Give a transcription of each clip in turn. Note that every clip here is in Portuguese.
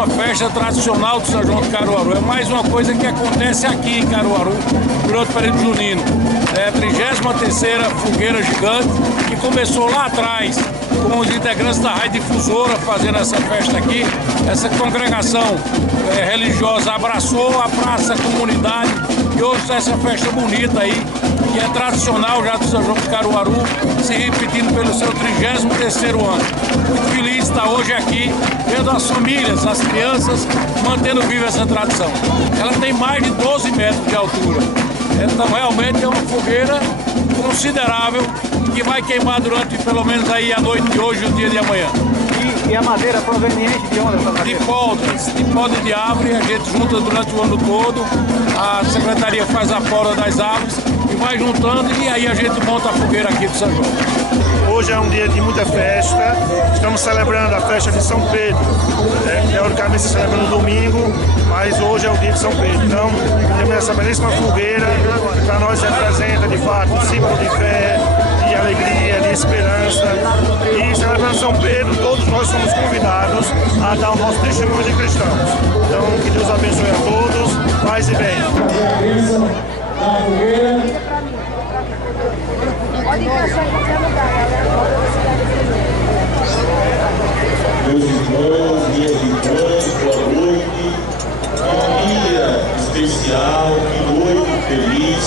uma festa tradicional do São João de Caruaru. É mais uma coisa que acontece aqui em Caruaru durante o período junino. É a 33ª fogueira gigante que começou lá atrás com os integrantes da Rádio Difusora fazendo essa festa aqui. Essa congregação religiosa abraçou a praça, a comunidade e hoje essa festa bonita aí, que é tradicional já do São João de Caruaru, se repetindo pelo seu 33º ano. Muito feliz de estar hoje aqui, vendo as famílias, as crianças, mantendo viva essa tradição. Ela tem mais de 12 metros de altura, então realmente é uma fogueira considerável que vai queimar durante pelo menos aí a noite de hoje e o dia de amanhã. E a madeira proveniente de onde essa madeira? De poda de árvore, a gente junta durante o ano todo, a secretaria faz a poda das árvores e vai juntando e aí a gente monta a fogueira aqui do São João. Hoje é um dia de muita festa, estamos celebrando a festa de São Pedro. Teoricamente se celebra no domingo, mas hoje é o dia de São Pedro. Então, temos essa belíssima fogueira, que para nós representa de fato um símbolo de fé, de alegria, de esperança. E celebrando São Pedro, todos nós somos convidados a dar o nosso testemunho de cristãos. Então, que Deus abençoe a todos, paz e bem. Meus irmãos, minhas irmãs, boa noite. Que dia especial, que noite feliz,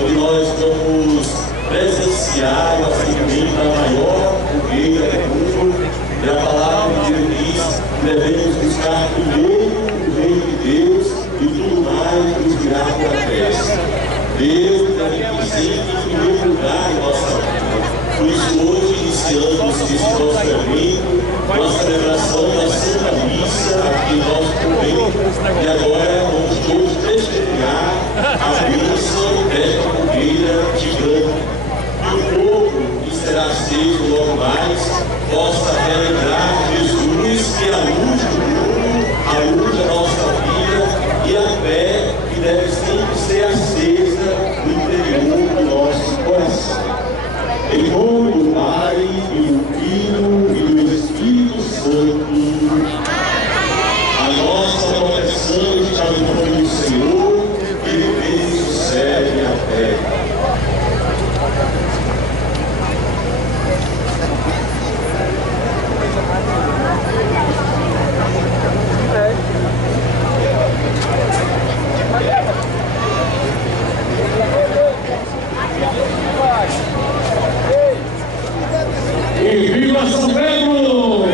onde nós vamos presenciar o acendimento da maior fogueira do mundo. E a palavra de Deus diz que devemos buscar primeiro o reino de Deus e tudo mais nos virá por acréscimo. Deus deve presente em primeiro lugar em nossa vida. Por isso, hoje, iniciamos esse nosso evento, com a celebração da Santa Missa aqui em nosso convento. E agora vamos todos testemunhar a bênção desta fogueira gigante. E o fogo que será aceso logo mais possa relembrar Jesus, que é a luz do mundo, a luz da nossa vida e a fé que deve sempre ser acesa no interior do nosso coração. Em nome do Pai, e do Filho e do Espírito Santo. A nossa proteção está no nome do Senhor, que fez o céu e a terra. E viva São Pedro!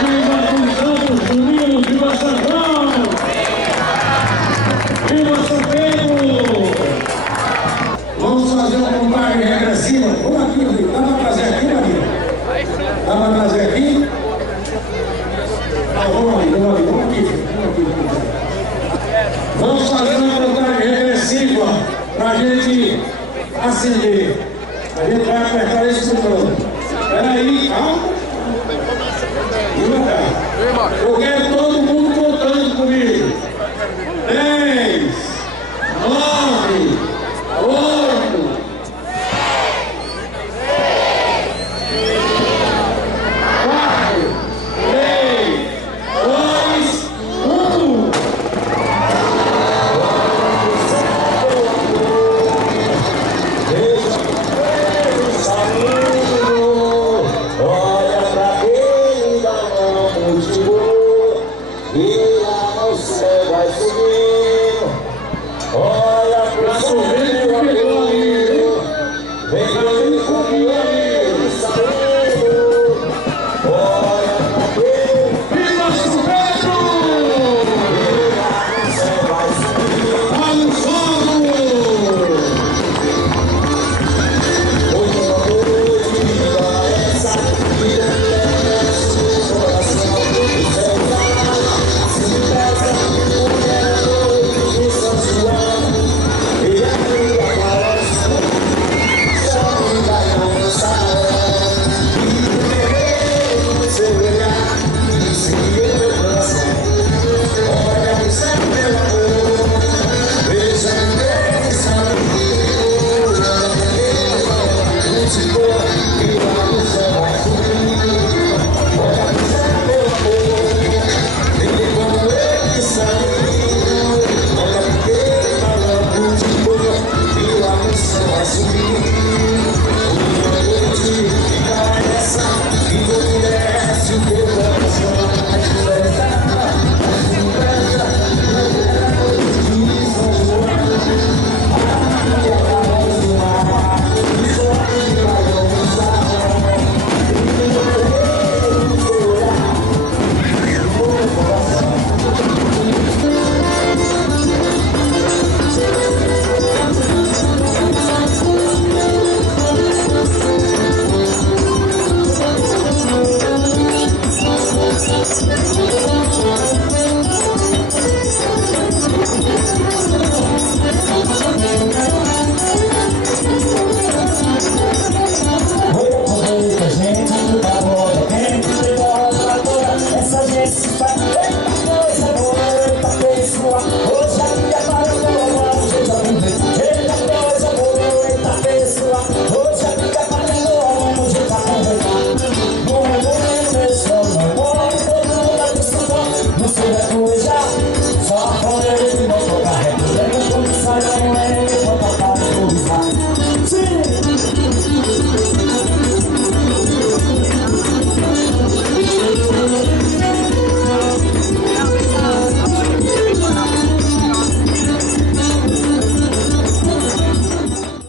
Viva os Santos Unidos! Viva São João! Viva São Pedro! Vamos fazer uma contagem regressiva. Vamos aqui, Rio. Dá para trazer aqui, Maria? Dá para trazer aqui? Vamos aqui, vamos aqui. Vamos fazer uma contagem regressiva para a gente acender. A gente vai apertar esse botão. Espera aí, calma. Devagar.